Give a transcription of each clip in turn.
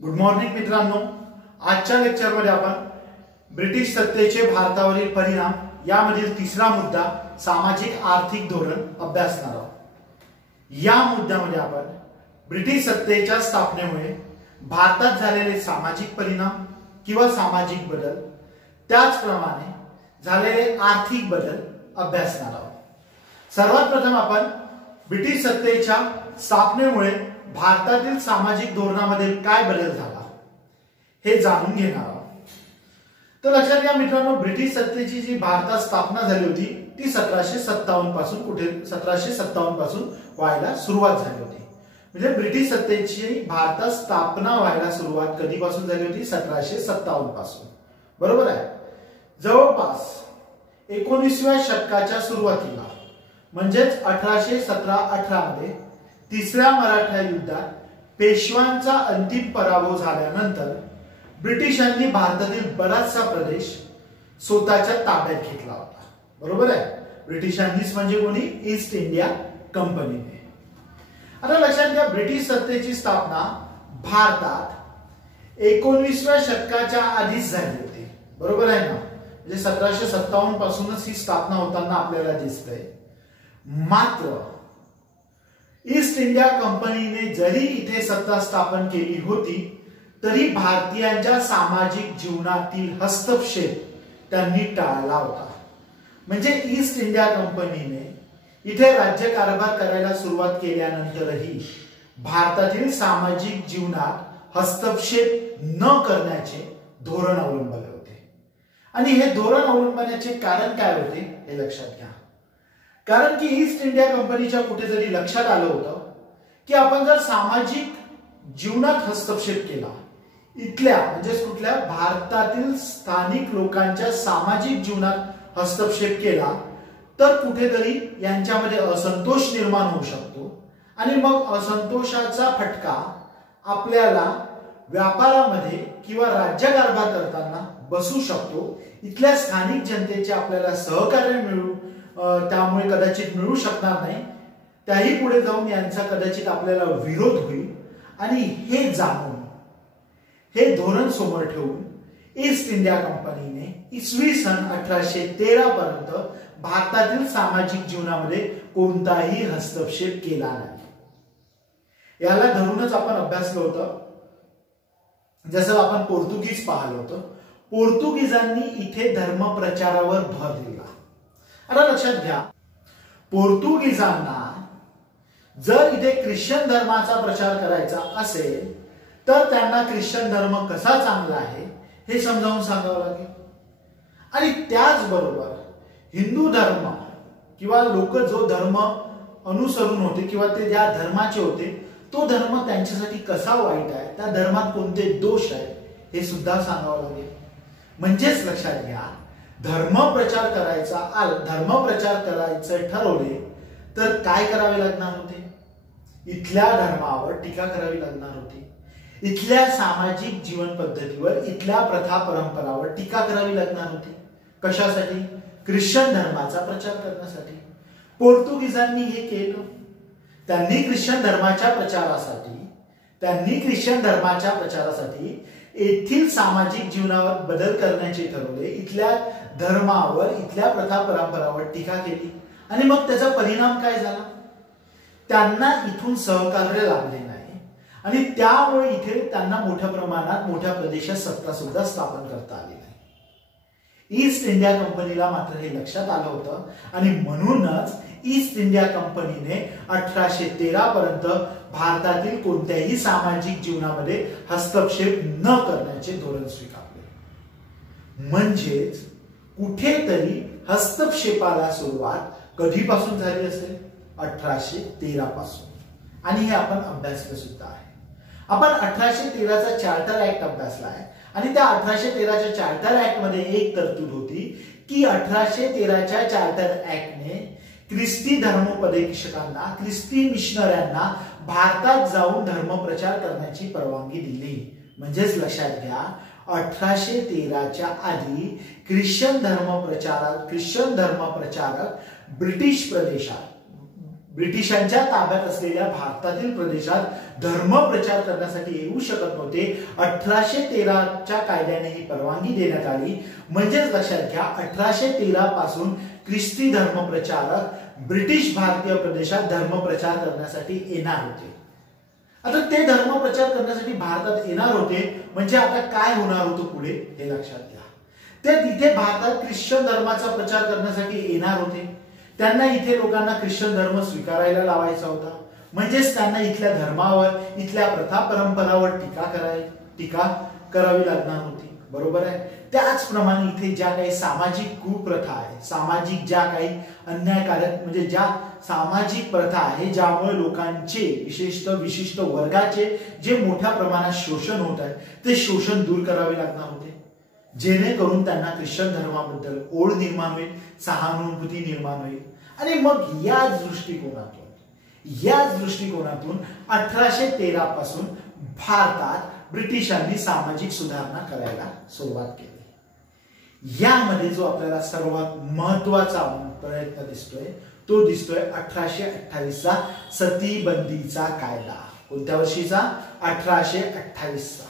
Good morning मित्रांनो, आजच्या लेक्चरमध्ये आपण ब्रिटिश सत्तेचे भारतावरील परिणाम यामधील तिसरा मुद्दा सामाजिक आर्थिक धोरण अभ्यासणार आहोत। या मुद्द्यामध्ये आपण ब्रिटिश सत्तेच्या स्थापनेमुळे भारतात झालेले सामाजिक परिणाम किंवा सामाजिक बदल, त्याचप्रमाणे झालेले आर्थिक बदल अभ्यासणार आहोत। सर्वात प्रथम आपण ब्रिटिश सत्तेच्या स्थापनेमुळे भारतातील सामाजिक धोरणामध्ये काय बदल झाला हे जाणून घेणार आहोत। तर लक्षात घ्या मित्रांनो, ब्रिटिश सत्तेची जी भारतात स्थापना झाली होती ती 1757 पासून व्हायला सुरुवात झाली होती। म्हणजे ब्रिटिश सत्तेची भारतात स्थापना व्हायला सुरुवात कधीपासून झाली होती? 1757 पासून, बरोबर आहे। जवळपास 19व्या शतकाच्या सुरुवातीला म्हणजेच 1817-18 मध्ये तिसऱ्या मराठा युद्धात पेशव्यांचा अंतिम पराभव झाल्यानंतर ब्रिटिशांनी भारतातील बराचसा प्रदेश स्वतःच्या ताब्यात घेतला होता, बरोबर आहे। ब्रिटिशांनीच म्हणजे कोणी? ईस्ट इंडिया कंपनीने। आता लक्षात घ्या, ब्रिटिश सत्तेची स्थापना भारतात 19व्या शतकाच्या आधीच झाली होती, बरोबर आहे ना। म्हणजे 1757 पासूनच ही स्थापना होताना आपल्याला दिसतंय। मात्र ईस्ट इंडिया कंपनीने जरी इथे सत्ता स्थापन केली होती तरी भारतीयांच्या सामाजिक जीवनातील हस्तक्षेप त्यांनी टाळला होता। म्हणजे ईस्ट इंडिया कंपनीने इथे राज्यकारभार करायला सुरुवात केल्यानंतरही भारतातील सामाजिक जीवनात हस्तक्षेप न करण्याचे धोरण अवलंबले होते। आणि हे धोरण अवलंबण्याचे कारण काय होते हे लक्षात घ्या। कारण की ईस्ट इंडिया कंपनीच्या कुठेतरी लक्षात आलं होतं की आपण जर सामाजिक जीवनात हस्तक्षेप केला, इथल्या म्हणजे कुठल्या भारतातील स्थानिक लोकांच्या सामाजिक जीवनात हस्तक्षेप केला तर कुठेतरी यांच्यामध्ये असंतोष निर्माण होऊ शकतो आणि मग असंतोषाचा फटका आपल्याला व्यापारामध्ये किंवा राज्यकारभार करताना बसू शकतो। इथल्या स्थानिक जनतेचे आपल्याला सहकार्य त्यामुळे कदाचित मिळू शकणार नाही, त्याही पुढे जाऊन यांचा कदाचित आपल्याला विरोध होईल। आणि हे जाणून हे धोरण समोर ठेवून ईस्ट इंडिया कंपनीने इसवी सन 1813 पर्यंत भारतातील सामाजिक जीवनामध्ये कोणताही हस्तक्षेप केला नाही। याला धरूनच आपण अभ्यासलं होतं, जसं आपण पोर्तुगीज पाहिलं होतं। पोर्तुगीजांनी इथे धर्मप्रचारावर भर दिला। आता लक्षात घ्या, पोर्तुगीजांना जर इथे ख्रिश्चन धर्माचा प्रचार करायचा असेल तर त्यांना ख्रिश्चन धर्म कसा चांगला आहे हे समजावून सांगावं लागेल। आणि त्याचबरोबर हिंदू धर्म किंवा लोक जो धर्म अनुसरून होते किंवा ते ज्या धर्माचे होते तो धर्म त्यांच्यासाठी कसा वाईट आहे, त्या धर्मात कोणते दोष आहेत हे सुद्धा सांगावं लागेल। म्हणजेच लक्षात घ्या, धर्मप्रचार करायचं ठरवले तर काय करावे लागणार होते? इथल्या धर्मावर टीका करावी लागणार होती, इथल्या सामाजिक जीवन पद्धतीवर, इथल्या प्रथा परंपरावर टीका करावी लागणार होती। कशासाठी? ख्रिश्चन धर्माचा प्रचार करण्यासाठी। पोर्तुगीजांनी हे केलं। त्यांनी ख्रिश्चन धर्माच्या प्रचारासाठी येथील सामाजिक जीवनावर बदल करण्याचे ठरवले, इथल्या धर्मावर, इथल्या प्रथा परंपरावर टीका केली। आणि मग त्याचा परिणाम काय झाला? त्यांना इथून सहकार्य लाभले नाही आणि त्यामुळे इथे त्यांना मोठ्या प्रमाणात मोठ्या प्रदेशात सत्ता सुद्धा स्थापन करता आली नाही। ईस्ट इंडिया कंपनीला मात्र हे लक्षात आलं होतं आणि म्हणूनच ईस्ट इंडिया कंपनीने 1813 पर्यंत भारतातील कोणत्याही सामाजिक जीवनामध्ये हस्तक्षेप न करण्याचे धोरण स्वीकारले। म्हणजेच कुठेतरी हस्तक्षेपाला सुरुवात कधीपासून झाली असेल? 1813 पासून। आणि हे आपण अभ्यासलं सुद्धा आहे। आपण 1813चा चार्टर ऍक्ट अभ्यासला आहे आणि त्या 1813च्या चार्टर ऍक्ट मध्ये एक तरतूद होती की 1813च्या चार्टर ऍक्टने ख्रिस्ती धर्मोपदेशकांना, ख्रिस्ती मिशनऱ्यांना भारतात जाऊन धर्मप्रचार करण्याची परवानगी दिली। म्हणजेच लक्षात घ्या, 1813च्या आधी ख्रिश्चन धर्मप्रचारक ब्रिटिश प्रदेशात ब्रिटिशांच्या ताब्यात असलेल्या भारतातील प्रदेशात धर्म प्रचार करण्यासाठी येऊ शकत नव्हते. 1813च्या कायद्याने ही परवानगी देण्यात आली. म्हणजेच लक्षात घ्या, 1813 पासून ख्रिस्ती धर्मप्रचारक ब्रिटिश भारतीय प्रदेशात धर्मप्रचार करण्यासाठी येणार होते. आता ते धर्मप्रचार करण्यासाठी भारतात येणार होते, म्हणजे आता काय होणार होतं पुढे हे लक्षात घ्या. ते तिथे भारतात ख्रिश्चन धर्माचा प्रचार करण्यासाठी येणार होते. त्यांना इथे लोकांना ख्रिश्चन धर्म स्वीकारायला लावायचा होता. म्हणजेच त्यांना इथल्या धर्मावर, इथल्या प्रथा परंपरावर टीका करावी लागणार होती. बरोबर आहे. त्याचप्रमाणे इथे ज्या काही सामाजिक कुप्रथा आहे, सामाजिक ज्या काही अन्यायकारक म्हणजे ज्या सामाजिक प्रथा आहे, ज्यामुळे लोकांचे विशेषतः विशिष्ट वर्गाचे जे मोठ्या प्रमाणात शोषण होत आहे, ते शोषण दूर करावे लागणार होते. जेणेकरून त्यांना ख्रिश्चन धर्माबद्दल ओढ निर्माण होईल, सहानुभूती निर्माण होईल. आणि मग याच दृष्टिकोनातून 1813 पासून भारतात ब्रिटिशांनी सामाजिक सुधारणा करायला सुरुवात केली. यामध्ये जो आपल्याला सर्वात महत्वाचा प्रयत्न दिसतोय तो दिसतोय 1828चा सतीबंदीचा कायदा. कोणत्या वर्षीचा? 1828चा.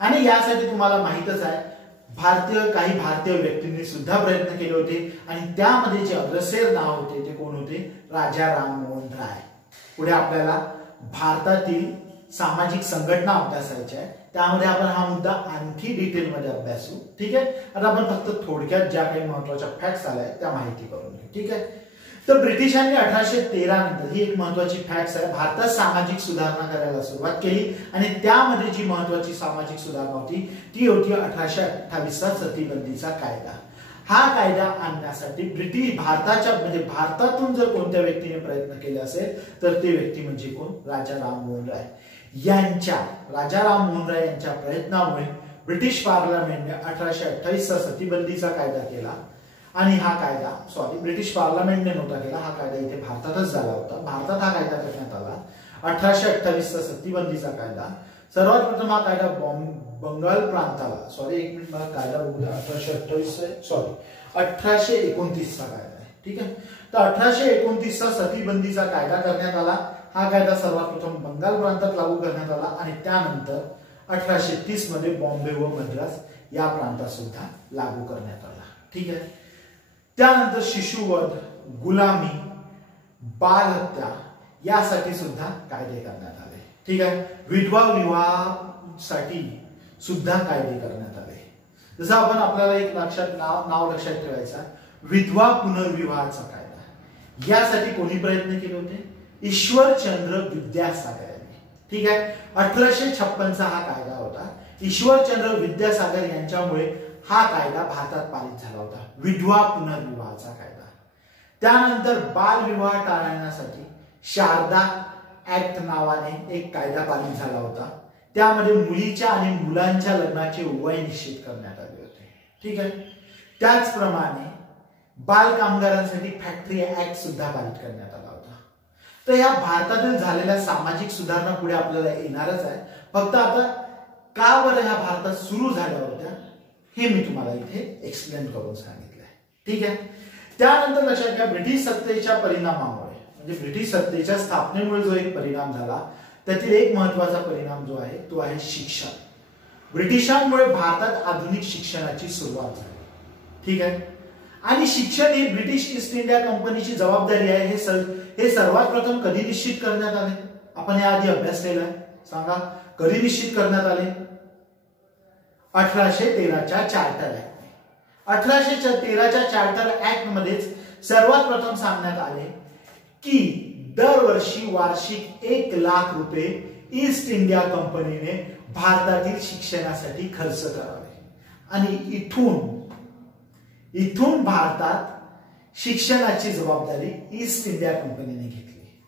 आणि यासाठी तुम्हाला माहितच आहे, काही भारतीय व्यक्तींनी सुद्धा प्रयत्न केले होते. आणि त्यामध्ये जे अग्रसेर नाव होते ते कोण होते? राजा राममोहन राय. पुढे आपल्याला भारतातील सामाजिक संघटना अभ्यासायच्या आहे, त्यामध्ये आपण हा मुद्दा आणखी डिटेलमध्ये अभ्यासू. ठीक आहे. आता आपण फक्त थोडक्यात ज्या काही महत्वाच्या फॅक्ट्स आल्या त्या माहिती करून घेऊ. ठीक आहे. तर ब्रिटिशांनी 1813 नंतर ही एक महत्वाची फॅक्ट आहे, भारतात सामाजिक सुधारणा करायला सुरुवात केली. आणि त्यामध्ये जी महत्वाची सामाजिक सुधारणा होती ती होती 1828चा सतीबंदीचा कायदा. हा कायदा आणण्यासाठी भारतातून जर कोणत्या व्यक्तीने प्रयत्न केले असेल तर ते व्यक्ती म्हणजे कोण? राजा राममोहन राय यांच्या प्रयत्नामुळे ब्रिटिश पार्लमेंटने 1828चा सतीबंदीचा कायदा केला. आणि हा कायदा ब्रिटिश पार्लमेंटने नव्हता केला, हा कायदा इथे भारतातच झाला होता. भारतात हा कायदा करण्यात आला. 1828चा सतीबंदीचा कायदा. सर्वात प्रथम हा कायदा बंगाल प्रांताला एक मिनिट मला कायदा बघू द्या. 1829चा कायदा आहे. ठीक आहे. तर 1829चा सतीबंदीचा कायदा करण्यात आला. हा कायदा सर्वात प्रथम बंगाल प्रांतात लागू करण्यात आला आणि त्यानंतर 1830 मध्ये बॉम्बे व मद्रास या प्रांतात सुद्धा लागू करण्यात आला. ठीक आहे. त्यानंतर शिशुवध, गुलामी, बालहत्या यासाठी सुद्धा कायदे करण्यात आले. ठीक आहे. विधवा विवाहासाठी सुद्धा कायदे करण्यात आले. जसं आपण आपल्याला एक नाव लक्षात ठेवायचं, विधवा पुनर्विवाहाचा कायदा. यासाठी कोणी प्रयत्न केले होते? ईश्वरचंद्र विद्यासागर यांनी. ठीक आहे. 1856चा हा कायदा होता. ईश्वरचंद्र विद्यासागर यांच्यामुळे हा कायदा भारतात पारित झाला होता, विधवा पुनर्विवाहाचा कायदा. त्यानंतर बालविवाह टाळण्यासाठी शारदा ऍक्ट नावाने एक कायदा पारित झाला होता. त्यामध्ये मुलीच्या आणि मुलांच्या लग्नाचे वय निश्चित करण्यात आले होते. ठीक आहे. त्याचप्रमाणे बाल कामगारांसाठी फॅक्टरी ऍक्ट सुद्धा पारित करण्यात आला होता. तर या भारतातील झालेल्या सामाजिक सुधारणा पुढे आपल्याला येणारच आहे. फक्त आता का बरं ह्या भारतात सुरू झाल्या होत्या हे मी तुम्हाला इथे एक्सप्लेन करून सांगितलंय. ठीक आहे. त्यानंतर लक्षात घ्या, ब्रिटिश सत्तेच्या परिणामामुळे म्हणजे ब्रिटिश सत्तेच्या स्थापनेमुळे जो एक परिणाम झाला त्यातील एक महत्वाचा परिणाम जो आहे तो आहे शिक्षण. ब्रिटिशांमुळे भारतात आधुनिक शिक्षणाची सुरुवात झाली. ठीक आहे. आणि शिक्षण ही ब्रिटिश ईस्ट इंडिया कंपनीची जबाबदारी आहे. हे सर्वात प्रथम कधी निश्चित करण्यात आले? आपण याआधी अभ्यास केलाय. सांगा कधी निश्चित करण्यात आले? 1813च्या चार्टर ऍक्ट. 1813च्या चार्टर ऍक्ट मध्येच सर्वात प्रथम सांगण्यात आले की दरवर्षी वार्षिक 1 लाख रुपये ईस्ट इंडिया कंपनीने भारतातील शिक्षणासाठी खर्च करावे. आणि इथून भारतात शिक्षणाची जबाबदारी ईस्ट इंडिया कंपनीने घेतली.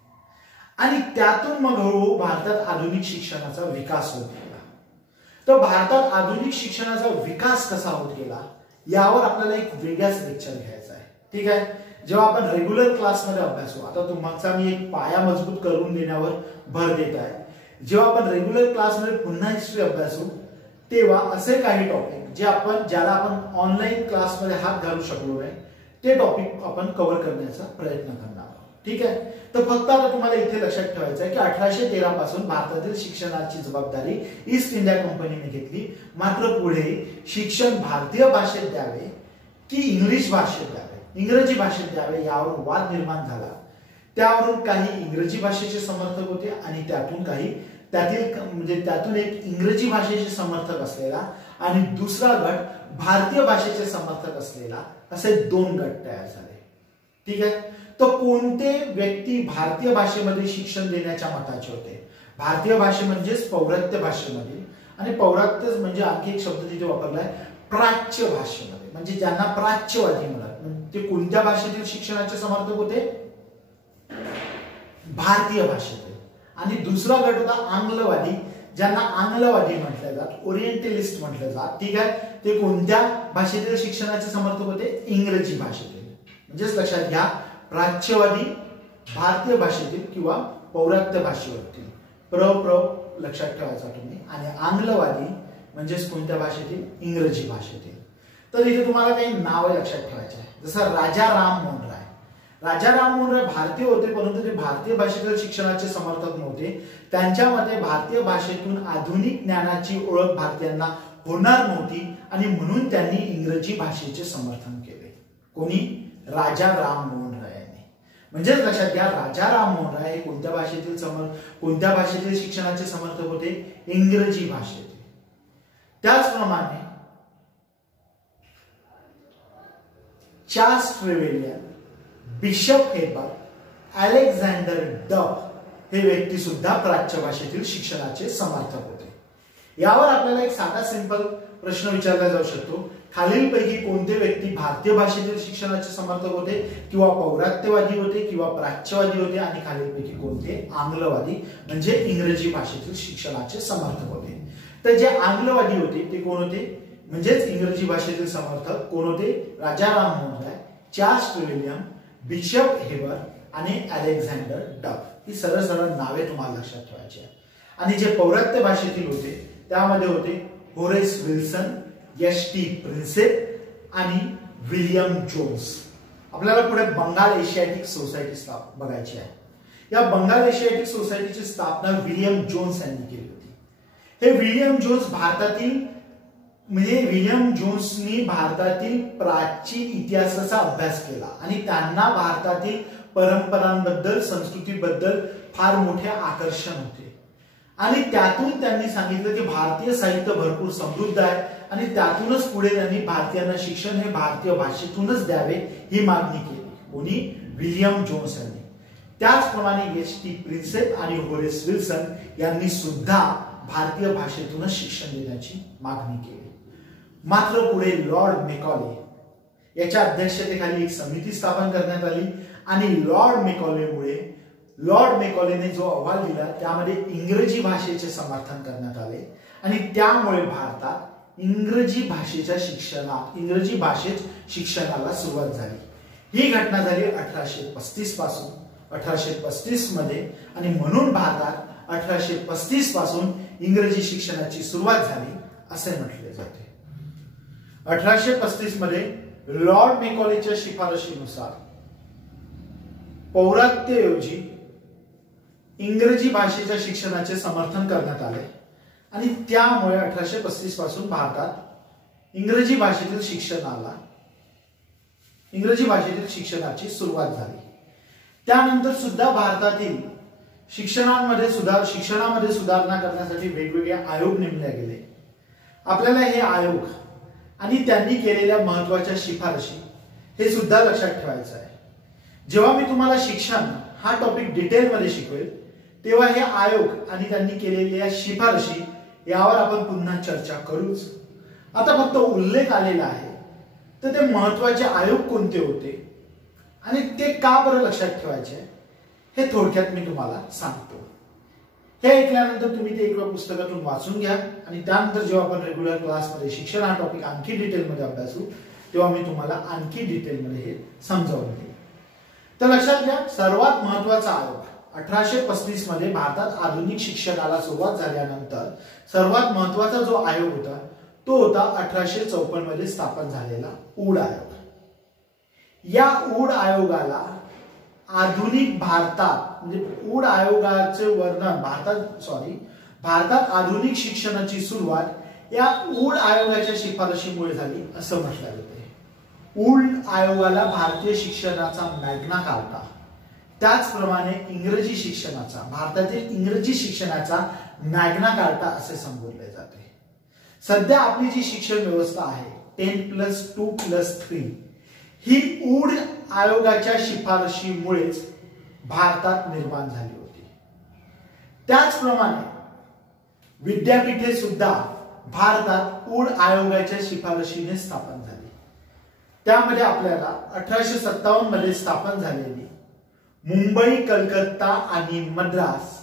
आणि त्यातून मग हळूहळू भारतात आधुनिक शिक्षणाचा विकास होत गेला. तर भारतात आधुनिक शिक्षणाचा विकास कसा होत गेला यावर आपल्याला एक वेगळाच लेक्चर घ्यायचा आहे. ठीक आहे. जेव्हा आपण रेग्युलर क्लासमध्ये अभ्यासू, आता तुम्हाला मी एक पाया मजबूत करून देण्यावर भर देत आहे. जेव्हा आपण रेग्युलर क्लासमध्ये पुन्हा हिस्ट्री अभ्यासू तेव्हा असे काही टॉपिक ज्याला आपण ऑनलाईन क्लासमध्ये हात घालू शकलो नाही ते टॉपिक आपण कव्हर करण्याचा प्रयत्न करणार आहोत. ठीक आहे. तर फक्त आता तुम्हाला इथे लक्षात ठेवायचं आहे की 1813 पासून भारतातील शिक्षणाची जबाबदारी ईस्ट इंडिया कंपनीने घेतली. मात्र पुढे शिक्षण भारतीय भाषेत द्यावे की इंग्लिश भाषेत द्यावे, इंग्रजी भाषेत द्यावे यावर वाद निर्माण झाला. त्यावरून काही इंग्रजी भाषेचे समर्थक होते आणि त्यातून एक इंग्रजी भाषेचे समर्थक असलेला आणि दुसरा गट भारतीय भाषेचे समर्थक असलेला, असे दोन गट तयार झाले. ठीक आहे. तर कोणते व्यक्ती भारतीय भाषेमध्ये शिक्षण देण्याच्या मताचे होते? भारतीय भाषे म्हणजेच पौर्वात्य भाषेमध्ये, आणि पौर्वात्य म्हणजे आणखी एक शब्द तिथे वापरलाय प्राच्य भाषेमध्ये, म्हणजे ज्यांना प्राच्यवादी म्हणतात. ते कोणत्या भाषेतील शिक्षणाचे समर्थक होते? भारतीय भाषेतील. आणि दुसरा गट होता आंग्लवादी, ज्यांना आंग्लवादी म्हटलं जात, ओरिएंटलिस्ट म्हटलं जात. ठीक आहे. ते कोणत्या भाषेतील शिक्षणाचे समर्थक होते? इंग्रजी भाषेतील. म्हणजेच लक्षात घ्या, प्राच्यवादी भारतीय भाषेतील किंवा पौर्वात्य भाषेवरती लक्षात ठेवायचा तुम्ही, आणि आंग्लवादी म्हणजेच कोणत्या भाषेतील? इंग्रजी भाषेतील. तर इथे तुम्हाला काही नावे लक्षात ठेवायचे आहे. जसं राजा राममोहन राय. राजा राममोहन राय भारतीय होते, परंतु ते भारतीय भाषेतील शिक्षणाचे समर्थक नव्हते. त्यांच्या मते भारतीय भाषेतून आधुनिक ज्ञानाची ओळख भारतीयांना होणार नव्हती आणि म्हणून त्यांनी इंग्रजी भाषेचे समर्थन केले. कोणी? राजा राममोहन राय यांनी. म्हणजेच लक्षात घ्या, राजा राममोहन राय हे कोणत्या भाषेतील शिक्षणाचे समर्थक होते? इंग्रजी भाषेतील. त्याचप्रमाणे Charles Trevelyan, Bishop Haber, Alexander डफ हे व्यक्ती सुद्धा प्राच्य भाषेतील शिक्षणाचे समर्थक होते. यावर आपल्याला एक साधा सिंपल प्रश्न विचारला जाऊ शकतो. खालीलपैकी कोणते व्यक्ती भारतीय भाषेतील शिक्षणाचे समर्थक होते, किंवा पौर्वात्यवादी होते, किंवा प्राच्यवादी होते, आणि खालीलपैकी कोणते आंग्लवादी म्हणजे इंग्रजी भाषेतील शिक्षणाचे समर्थक होते? तर जे आंग्लवादी होते ते कोण होते? म्हणजेच इंग्रजी भाषेतील समर्थक कोण होते? Raja Rammohan Roy, Charles Trevelyan, Bishop Heber आणि अलेक्झांडर डफ. ही सरळ सरळ नावे तुम्हाला लक्षात ठेवायची आहे. आणि जे पौर्वात्य भाषेतील होते त्यामध्ये होते होरेस विल्सन, एस.टी. प्रिन्सेप आणि विलियम जोन्स. आपल्याला पुढे बंगाल एशियाटिक सोसायटी बघायची आहे. या बंगाल एशियाटिक सोसायटीची स्थापना विलियम जोन्स यांनी केली होती. हे विलियम जोन्सनी भारतातील प्राचीन इतिहासाचा अभ्यास केला आणि त्यांना भारतातील परंपरांबद्दल, संस्कृतीबद्दल फार मोठे आकर्षण होते. आणि त्यातून त्यांनी सांगितलं की भारतीय साहित्य भरपूर समृद्ध आहे आणि त्यातूनच पुढे त्यांनी भारतीयांना शिक्षण हे भारतीय भाषेतूनच द्यावे ही मागणी केली. कोणी? विलियम जोन्स यांनी. त्याचप्रमाणे एस.टी. प्रिन्सेप आणि होरेस विल्सन यांनी सुद्धा भारतीय भाषेतूनच शिक्षण देण्याची मागणी केली. मात्र पुढे लॉर्ड मेकॉले याच्या अध्यक्षतेखाली एक समिती स्थापन करण्यात आली आणि लॉर्ड मेकॉलेने जो अहवाल दिला त्यामध्ये इंग्रजी भाषेचे समर्थन करण्यात आले आणि त्यामुळे भारतात इंग्रजी भाषेत शिक्षणाला सुरुवात झाली. ही घटना झाली 1835 पासून, 1835 मध्ये, आणि म्हणून भारतात 1835 पासून इंग्रजी शिक्षणाची सुरुवात झाली असे म्हटले जाते. 1835 मध्ये लॉर्ड मेकॉलेच्या शिफारशीनुसार पौर्वात्यऐवजी इंग्रजी भाषेच्या शिक्षणाचे समर्थन करण्यात आले आणि त्यामुळे 1835 पासून भारतात इंग्रजी भाषेतील शिक्षणाची सुरुवात झाली. त्यानंतर सुद्धा भारतातील शिक्षणामध्ये सुधारणा करण्यासाठी वेगवेगळे आयोग नेमले गेले. आपल्याला हे आयोग आणि त्यांनी केलेल्या महत्वाच्या शिफारशी हे सुद्धा लक्षात ठेवायचं आहे. जेव्हा मी तुम्हाला शिक्षण हा टॉपिक डिटेलमध्ये शिकवेल तेव्हा हे आयोग आणि त्यांनी केलेल्या शिफारशी यावर आपण पुन्हा चर्चा करूच. आता फक्त उल्लेख आलेला आहे. तर ते महत्वाचे आयोग कोणते होते आणि ते का बरं लक्षात ठेवायचे हे थोडक्यात मी तुम्हाला सांगतो. हे ऐकल्यानंतर तुम्ही ते एका पुस्तकातून वाचून घ्या आणि त्यानंतर जेव्हा आपण रेग्युलर क्लासमध्ये शिक्षण हा टॉपिक आणखी डिटेलमध्ये अभ्यासू तेव्हा मी तुम्हाला आणखी डिटेलमध्ये हे समजावून देईन. तर लक्षात घ्या, सर्वात महत्वाचा आयोग 1835 मध्ये भारतात आधुनिक शिक्षणाला सुरुवात झाल्यानंतर सर्वात महत्वाचा जो आयोग होता तो होता 1854 मध्ये स्थापन झालेला ऊड आयोग. या ऊड आयोगाला आधुनिक भारतात म्हणजे ऊड आयोगाचे वर्णन भारतात आधुनिक शिक्षणाची सुरुवात या ऊड आयोगाच्या शिफारशीमुळे झाली असं म्हटलं जाते। ऊड आयोगाला भारतीय शिक्षणाचा मॅग्ना कार्टा, त्याचप्रमाणे इंग्रजी शिक्षणाचा, भारतातील इंग्रजी शिक्षणाचा मॅग्ना कार्टा असे संबोधले जाते। सध्या आपली जी शिक्षण व्यवस्था आहे 10+2+3 ही ऊड आयोगाच्या शिफारशीमुळेच भारतात निर्माण झाली होती। त्याचप्रमाणे विद्यापीठे सुद्धा भारतात ऊड आयोगाच्या शिफारशीने स्थापन झाली। त्यामध्ये आपल्याला 1857 मध्ये स्थापन झालेली मुंबई, कलकत्ता आणि मद्रास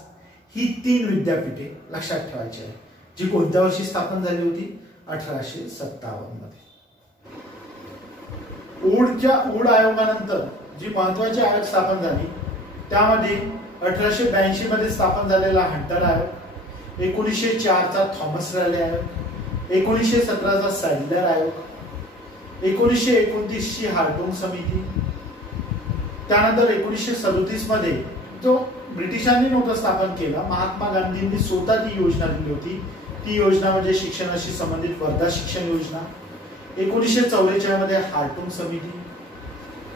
ही 3 विद्यापीठे लक्षात ठेवायची आहे, जी कोणत्या वर्षी स्थापन झाली होती? 1857 मध्ये। ऊड आयोगानंतर जी महत्वाची आयोग स्थापन झाली त्यामध्ये 1882 मध्ये स्थापन झालेला हंटर आयोग, 1904 चा थॉमस रायले आयोग, 1917 चा सॅडलर आयोग, 1929 ची हार्टोग समिती, त्यानंतर 1937 मध्ये जो ब्रिटिशांनी नव्हतं स्थापन केला, महात्मा गांधींनी स्वतः ती योजना दिली होती। ती योजना म्हणजे शिक्षणाशी संबंधित वर्धा शिक्षण योजना। 1944 मध्ये हार्टोग समिती,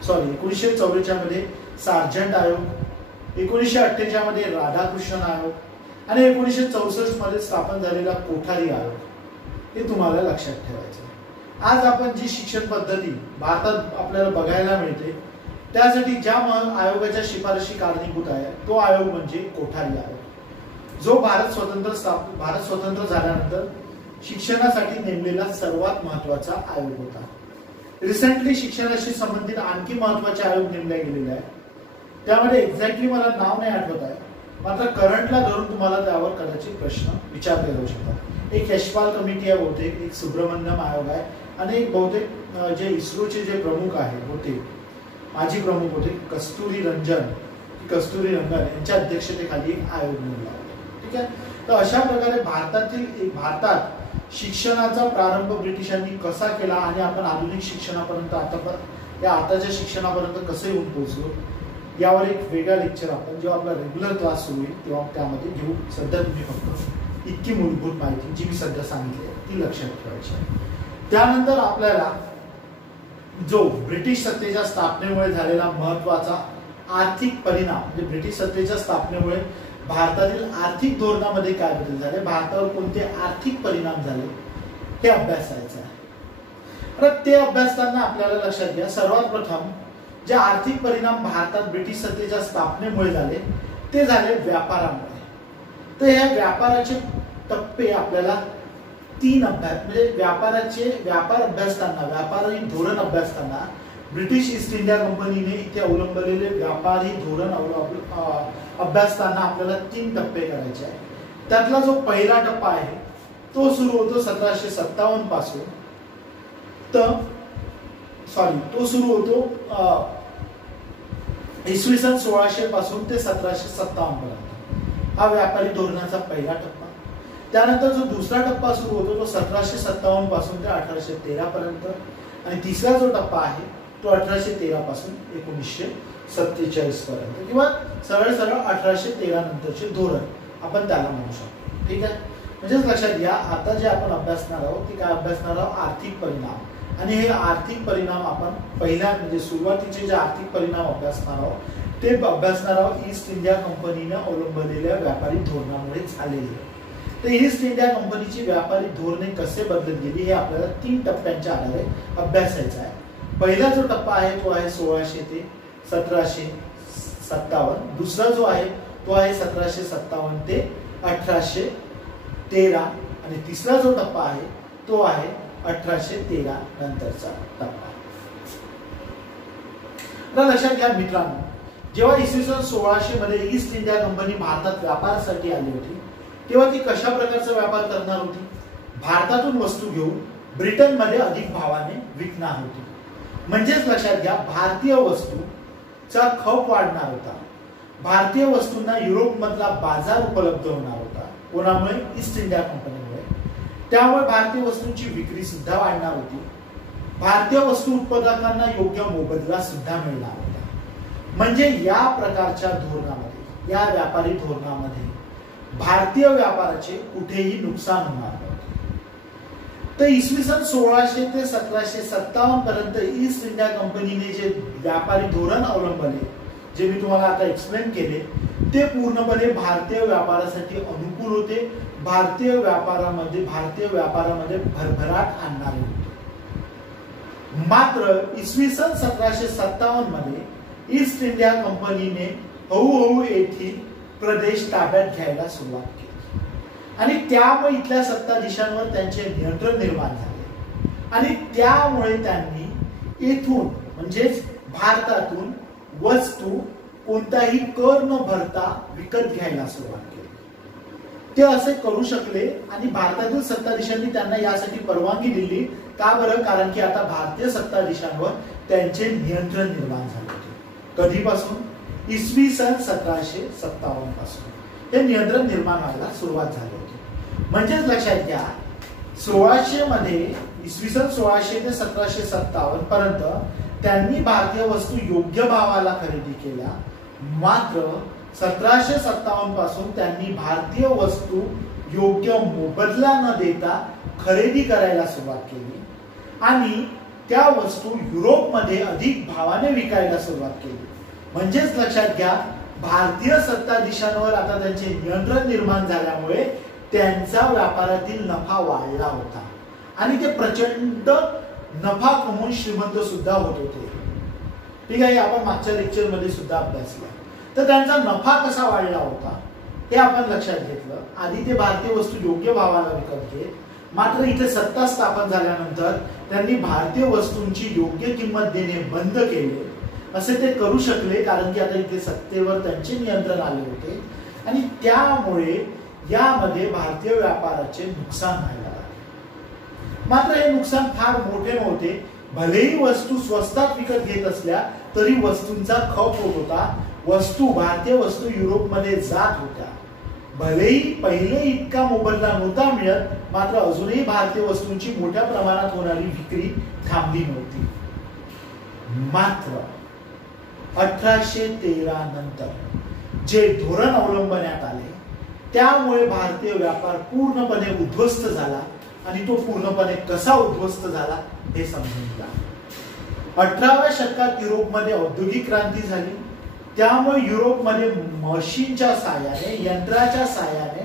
1944 मध्ये सार्जंट आयोग, 1948 मध्ये राधाकृष्णन आयोग आणि 1964 मध्ये स्थापन झालेला कोठारी आयोग, हे तुम्हाला लक्षात ठेवायचं आहे। आज आपण जी शिक्षण पद्धती भारतात आपल्याला बघायला मिळते त्यासाठी ज्या आयोगाच्या शिफारशी कारणीभूत आहे तो आयोग म्हणजे कोठारी आयोग, जो भारत स्वतंत्र झाल्यानंतर शिक्षणासाठी नेमलेला सर्वात महत्वाचा आयोग होता। रिसेंटली शिक्षणाशी संबंधित आणखी महत्वाचे आयोग नेमले गेलेले आहे, त्यामध्ये एक्झॅक्टली मला नाव नाही आठवत आहे, मात्र करंटला धरून तुम्हाला त्यावर कदाचित प्रश्न विचारले जाऊ शकतात। एक यशपाल कमिटी आहे बहुतेक, एक सुब्रमण्यम आयोग आहे आणि एक बहुतेक जे इस्रोचे जे प्रमुख आहे होते, माजी प्रमुख होते कस्तुरी रंजन यांच्या अध्यक्षतेखाली एक आयोग नेमला होता। ठीक आहे, तर अशा प्रकारे भारतात शिक्षणाचा प्रारंभ ब्रिटिशांनी कसा केला आणि आपण आधुनिक शिक्षणापर्यंत आताच्या शिक्षणापर्यंत कसं येऊन पोहोचलो यावर एक वेगळा लेक्चर आपण जेव्हा आपला रेग्युलर क्लास सुरू होईल तेव्हा त्यामध्ये घेऊ। सध्या तुम्ही फक्त इतकी मूलभूत माहिती जी मी सध्या सांगितली ती लक्षात ठेवायची आहे। त्यानंतर आपल्याला जो ब्रिटिश सत्तेच्या स्थापनेमुळे झालेला महत्वाचा आर्थिक परिणाम म्हणजे ब्रिटिश सत्तेच्या स्थापनेमुळे भारतातील आर्थिक धोरणामध्ये काय बदल झाले, भारतावर कोणते आर्थिक परिणाम झाले हे अभ्यासायचं आहे। तर ते अभ्यासताना आपल्याला लक्षात घ्या, सर्वात प्रथम जे आर्थिक परिणाम भारतात ब्रिटिश सत्तेच्या स्थापनेमुळे झाले ते झाले व्यापारामुळे। तर ह्या व्यापाराचे टप्पे आपल्याला 3 अभ्यास म्हणजे व्यापार अभ्यासताना, व्यापारी धोरण अभ्यासताना ब्रिटिश ईस्ट इंडिया कंपनीने इथे अवलंबलेले व्यापारी धोरण अभ्यासताना आपल्याला 3 टप्पे करायचे आहे। त्यातला जो पहिला टप्पा आहे तो सुरू होतो 1757 पासून, तो सुरू होतो इसवी सन 1600 पासून ते 1757 पर्यंत, हा व्यापारी धोरणाचा पहिला टप्पा। त्यानंतर जो दुसरा टप्पा सुरू होतो तो 1757 पासून ते 1813 पर्यंत आणि तिसरा जो टप्पा आहे तो 1813 पासून 1947 पर्यंत किंवा सरळ 1813 नंतरचे धोरण आपण त्याला म्हणू शकतो। ठीक आहे, म्हणजेच लक्षात घ्या आता जे आपण अभ्यासणार आहोत ते काय अभ्यासणार आहोत, आर्थिक परिणाम। आणि हे आर्थिक परिणाम आपण पहिल्या म्हणजे सुरुवातीचे जे आर्थिक परिणाम अभ्यासणार आहोत ते अभ्यासणार आहोत ईस्ट इंडिया कंपनीने अवलंबलेल्या व्यापारी धोरणामुळे झालेले। तर ईस्ट इंडिया कंपनीची व्यापारी धोरणे कसे बदलत गेली हे आपल्याला 3 टप्प्यांच्या आधारे अभ्यासायचं आहे। पहिला जो टप्पा आहे तो आहे 1600 ते 1757, दुसरा जो आहे तो आहे 1757 ते 1813 आणि तिसरा जो टप्पा आहे तो आहे 1813 नंतरचा टप्पा। तर लक्षात घ्या मित्रांनो, जेव्हा इसवी सन 1600 मध्ये ईस्ट इंडिया कंपनी भारतात व्यापारासाठी आली होती तेव्हा ती कशा प्रकारचा व्यापार करणार होती, भारतातून वस्तू घेऊन ब्रिटनमध्ये अधिक भावाने विकणार होती। म्हणजेच लक्षात घ्या भारतीय वस्तूचा खप वाढणार होता, भारतीय वस्तूंना युरोप मधला बाजार उपलब्ध होणार होता, कोणामुळे, ईस्ट इंडिया कंपनीमुळे। त्यामुळे भारतीय वस्तूंची विक्री सुद्धा वाढणार होती, भारतीय वस्तू उत्पादकांना योग्य मोबदला सुद्धा मिळणार होता। म्हणजे या प्रकारच्या धोरणामध्ये, या व्यापारी धोरणामध्ये भारतीय व्यापाराचे कुठेही नुकसान होणार नव्हते. तर इसवी सन 1600 ते 1757 पर्यंत ईस्ट इंडिया कंपनीने जे व्यापारी धोरण अवलंबले, जे मी तुम्हाला आता एक्सप्लेन केले, ते पूर्णपणे भारतीय व्यापारासाठी अनुकूल होते. भारतीय व्यापारामध्ये भरभराट आणणारे होते. मात्र इसवी सन 1757 मध्ये ईस्ट इंडिया कंपनीने हळूहळू येथील प्रदेश ताब्यात घ्यायला सुरुवात केली आणि त्यामुळे इथल्या सत्ताधीशांवर त्यांचे नियंत्रण निर्माण झाले आणि त्यामुळे त्यांनी येथून म्हणजेच भारतातून वस्तू कोणताही कर न भरता विकत घ्यायला सुरुवात केली. ते असे करू शकले आणि भारतातील सत्ताधीशांनी त्यांना यासाठी परवानगी दिली. का बरं? कारण की आता भारतीय सत्ताधीशांवर त्यांचे नियंत्रण निर्माण झाले होते. कधीपासून? इसवी सन 1757 पासून हे नियंत्रण निर्माण व्हायला सुरुवात झाली होती. म्हणजेच लक्षात घ्या, 1600 मध्ये इसवी सन 1600 ते 1757 पर्यंत त्यांनी भारतीय वस्तू योग्य भावाला खरेदी केल्या. मात्र 1757 पासून त्यांनी भारतीय वस्तू योग्य मोबदला न देता खरेदी करायला सुरुवात केली आणि त्या वस्तू युरोपमध्ये अधिक भावाने विकायला सुरुवात केली. म्हणजेच लक्षात घ्या, भारतीय सत्ताधीशांवर आता त्यांचे नियंत्रण निर्माण झाल्यामुळे त्यांचा व्यापारातील नफा वाढला होता आणि ते प्रचंड नफा कमवून श्रीमंत सुद्धा होत होते. ठीक आहे, आपण मागच्या लेक्चर मध्ये सुद्धा अभ्यासला. तर त्यांचा नफा कसा वाढला होता हे आपण लक्षात घेतलं. आधी ते भारतीय वस्तू योग्य भावाला विकत घेत, मात्र इथे सत्ता स्थापन झाल्यानंतर त्यांनी भारतीय वस्तूंची योग्य किंमत देणे बंद केले. असे ते करू शकले कारण की आता इथे सत्तेवर त्यांचे नियंत्रण आले होते आणि त्यामुळे यामध्ये भारतीय व्यापाराचे नुकसान व्हायला लागले. मात्र हे नुकसान फार मोठे नव्हते. भलेही वस्तू स्वस्तात विकत घेत असल्या तरी वस्तूंचा खप होत होता. भारतीय वस्तू युरोपमध्ये जात होत्या. भलेही पहिले इतका मोबदला नव्हता मिळत, मात्र अजूनही भारतीय वस्तूंची मोठ्या प्रमाणात होणारी विक्री थांबली नव्हती. मात्र 1813 नंतर जे धोरण अवलंबण्यात आले त्यामुळे भारतीय व्यापार पूर्णपणे उद्ध्वस्त झाला आणि तो पूर्णपणे कसा उद्ध्वस्त झाला हे समजून घ्या. 18व्या शतकात युरोपमध्ये औद्योगिक क्रांती झाली. त्यामुळे युरोपमध्ये मशीनच्या साहाय्याने, यंत्राच्या साहाय्याने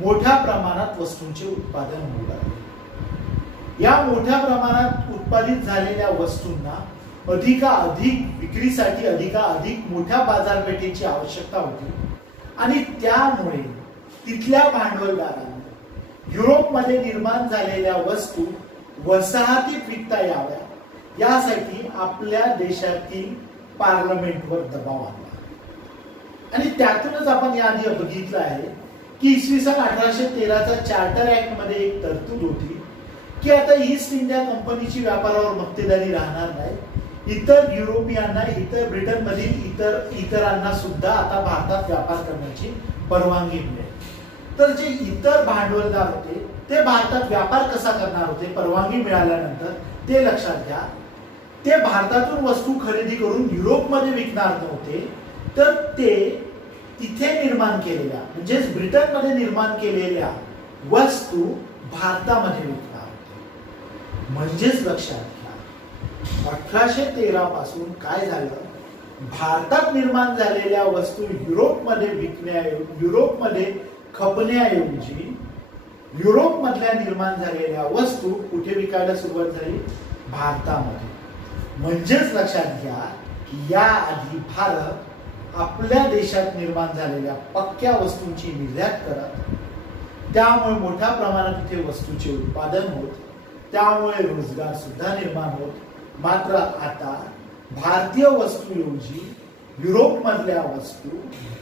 मोठ्या प्रमाणात वस्तूंचे उत्पादन होऊ लागले. या मोठ्या प्रमाणात उत्पादित झालेल्या वस्तूंना अधिकाधिक विक्रीसाठी अधिकाधिक मोठ्या बाजारपेठेची आवश्यकता होती आणि त्यामुळे तिथल्या भांडवलदारांनी युरोपमध्ये निर्माण झालेल्या वस्तू वसाहतीत विकता याव्या यासाठी आपल्या देशातील पार्लमेंटवर दबाव आणला आणि त्यातूनच आपण याआधी बघितलं आहे की इसवी सन 1813चा चार्टर ऍक्ट मध्ये एक तरतूद होती की आता ईस्ट इंडिया कंपनीची व्यापारावर मक्तेदारी राहणार नाही. इतर युरोपियांना, इतर ब्रिटनमधील इतरांना सुद्धा आता भारतात व्यापार करण्याची परवानगी मिळेल. तर जे इतर भांडवलदार होते ते भारतात व्यापार कसा करणार होते परवानगी मिळाल्यानंतर ते लक्षात घ्या. ते भारतातून वस्तू खरेदी करून युरोपमध्ये विकणार नव्हते, तर ते तिथे निर्माण केलेल्या म्हणजेच ब्रिटनमध्ये निर्माण केलेल्या वस्तू भारतामध्ये विकणार होते. म्हणजेच लक्षात घ्या, 1813 पासून काय झालं, भारतात निर्माण झालेल्या वस्तू युरोपमध्ये खपण्याऐवजी युरोपमधल्या निर्माण झालेल्या वस्तू कुठे विकायला सुरुवात झाली, भारतामध्ये. म्हणजेच लक्षात घ्या, याआधी भारत आपल्या देशात निर्माण झालेल्या पक्क्या वस्तूंची निर्यात करत, त्यामुळे मोठ्या प्रमाणात इथे वस्तूचे उत्पादन होत, त्यामुळे रोजगार सुद्धा निर्माण होत. मात्र आता भारतीय वस्तूऐवजी युरोपमधल्या वस्तू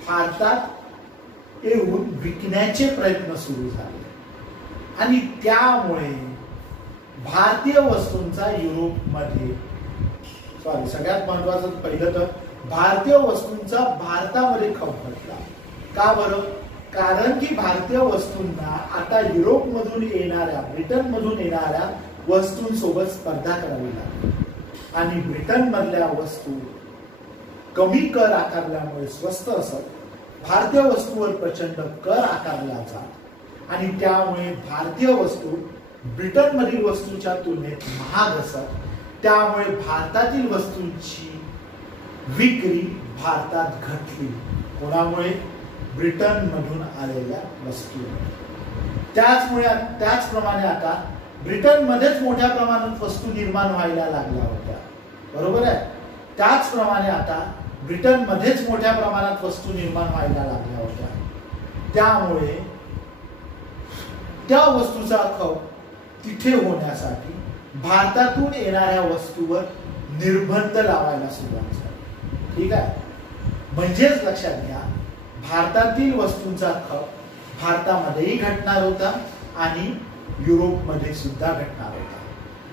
भारतात येऊन विकण्याचे प्रयत्न सुरू झाले आणि त्यामुळे भारतीय वस्तूंचा सगळ्यात महत्वाचं पहिलं तर भारतीय वस्तूंचा भारतामध्ये खप घटला. का बरं? कारण की भारतीय वस्तूंना आता युरोपमधून येणाऱ्या, ब्रिटनमधून येणाऱ्या वस्तूंसोबत स्पर्धा करावी लागली आणि ब्रिटनमधल्या वस्तू कमी कर आकारल्यामुळे स्वस्त असत, भारतीय वस्तूवर प्रचंड कर आकारला जात आणि त्यामुळे भारतीय वस्तू ब्रिटनमधील वस्तूच्या तुलनेत महाग असत, त्यामुळे भारतातील वस्तूंची विक्री भारतात घटली. कोणामुळे? ब्रिटनमधून आलेल्या वस्तूंमुळे. त्याचप्रमाणे आता ब्रिटनमध्येच मोठ्या प्रमाणात वस्तू निर्माण व्हायला लागल्या होत्या. बरोबर आहे. त्याचप्रमाणे आता ब्रिटनमध्येच मोठ्या प्रमाणात वस्तू निर्माण व्हायला लागल्या होत्या. त्यामुळे त्या वस्तूचा खप तिथे होण्यासाठी भारतातून येणाऱ्या वस्तूवर निर्बंध लावायला सुरुवात झाली. ठीक आहे. म्हणजेच लक्षात घ्या, भारतातील वस्तूंचा खप भारतामध्येही घटणार होता आणि युरोपमध्ये सुद्धा घटणार होता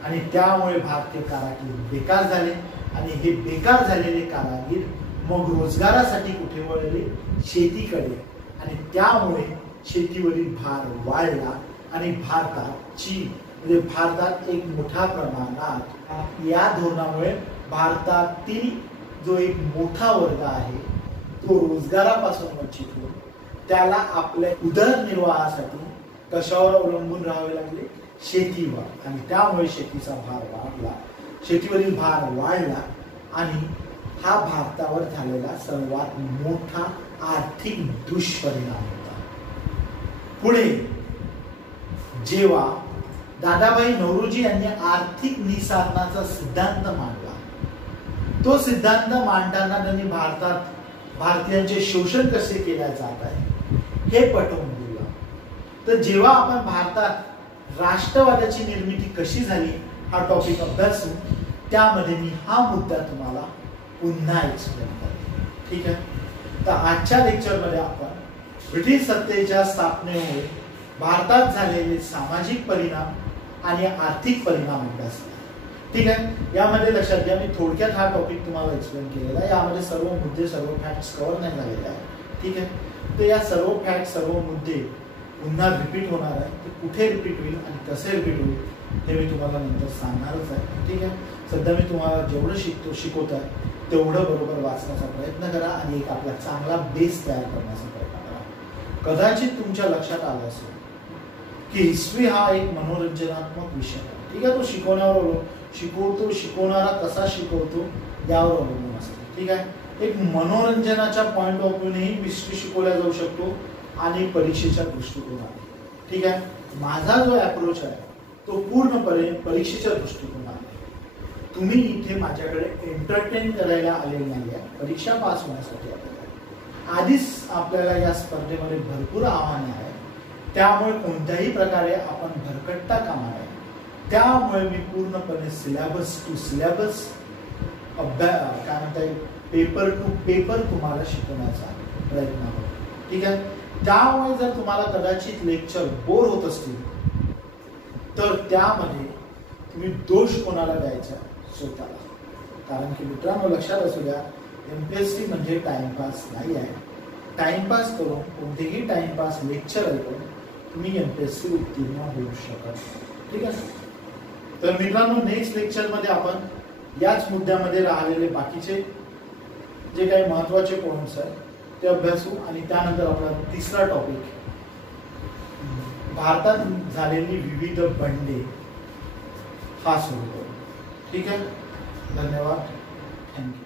आणि त्यामुळे भारतीय कारागीर बेकार झाले आणि हे बेकार झालेले कारागीर मग रोजगारासाठी कुठे वळले? शेतीकडे. आणि त्यामुळे शेतीवरील भार वाढला आणि भारतात एक मोठ्या प्रमाणात या धोरणामुळे भारतातील जो एक मोठा वर्ग आहे तो रोजगारापासून वंचित होऊन त्याला आपल्या उदरनिर्वाहासाठी कशावर अवलंबून राहावे लागले? शेतीवर. आणि त्यामुळे शेतीचा भार वाढला, शेतीवरील भार वाढला आणि हा भारतावर झालेला सर्वात मोठा आर्थिक दुष्परिणाम होता. पुढे जेव्हा दादाभाई नौरोजी यांनी आर्थिक निःसाधनाचा सिद्धांत मांडला, तो सिद्धांत मांडताना त्यांनी भारतीयांचे शोषण कसे केले जात आहे हे पटवून दिलं. तर जेव्हा आपण भारतात राष्ट्रवादाची निर्मिती कशी झाली हा टॉपिक अभ्यासू, त्यामध्ये मी हा मुद्दा तुम्हाला पुन्हा एक्सप्लेन करेन. ठीक आहे. तर आजच्या लेक्चरमध्ये आपण ब्रिटिश सत्तेच्या स्थापनेमुळे भारतात झालेले सामाजिक परिणाम आणि आर्थिक परिणाम अभ्यासले. ठीक आहे. यामध्ये लक्षात घ्या, मी थोडक्यात हा टॉपिक तुम्हाला एक्सप्लेन केलेला आहे. यामध्ये सर्व मुद्दे, सर्व फॅक्ट्स कव्हर नाही झालेले आहेत. ठीक आहे. तर या सर्व फॅक्ट, सर्व मुद्दे पुन्हा रिपीट होणार आहे. ते कुठे रिपीट होईल आणि कसे रिपीट होईल हे मी तुम्हाला नंतर सांगणारच आहे. ठीक आहे. सध्या मी तुम्हाला जेवढं शिकवत आहे तेवढं बरोबर वाचण्याचा प्रयत्न करा आणि एक आपला चांगला बेस तयार करण्याचा प्रयत्न करा. कदाचित तुमच्या लक्षात आलं असेल की हिस्ट्री हा एक मनोरंजनात्मक विषय आहे. ठीक आहे. तो शिकवणारा कसा शिकवतो यावर अवलंबून असतो. ठीक आहे. एक मनोरंजनाच्या पॉइंट ऑफ व्ह्यूनेही हिस्ट्री शिकवल्या जाऊ शकतो आणि परीक्षेच्या दृष्टिकोनाने. ठीक आहे. माझा जो अप्रोच आहे तो पूर्णपणे परीक्षेच्या दृष्टिकोनाने. तुम्ही इथे माझ्याकडे एंटरटेन करायला आलेले नाही आहे, परीक्षा पास होण्यासाठी आलेला आहे. आधीच आपल्याला या स्पर्धेमध्ये भरपूर आव्हाने आहेत, त्यामुळे कोणत्याही प्रकारे आपण भरकटता कामा नये. त्यामुळे मी पूर्णपणे सिलेबस टू सिलेबस अभ्यास काय म्हणता येईल, पेपर टू पेपर तुम्हाला शिकवण्याचा प्रयत्न करतो. ठीक आहे. त्यामुळे जर तुम्हाला कदाचित लेक्चर बोर होत असतील तर त्यामध्ये तुम्ही दोष कोणाला द्यायचा? स्वतःला. कारण की मित्रांनो लक्षात असू द्या, एमपीएससी म्हणजे टाइमपास नाही आहे. टाइमपास करून कोणतेही टाइमपास लेक्चर ऐकून तुम्ही एमपीएससी उत्तीर्ण होऊ शकत. ठीक आहे. तर मित्रांनो नेक्स्ट लेक्चरमध्ये आपण याच मुद्द्यामध्ये राहिलेले बाकीचे जे काही महत्वाचे पॉइंट्स आहेत ते अभ्यासू आणि त्यानंतर आपला तिसरा टॉपिक भारतात झालेली विविध बंडे हा सुरू करू. ठीक आहे. धन्यवाद. थँक्यू.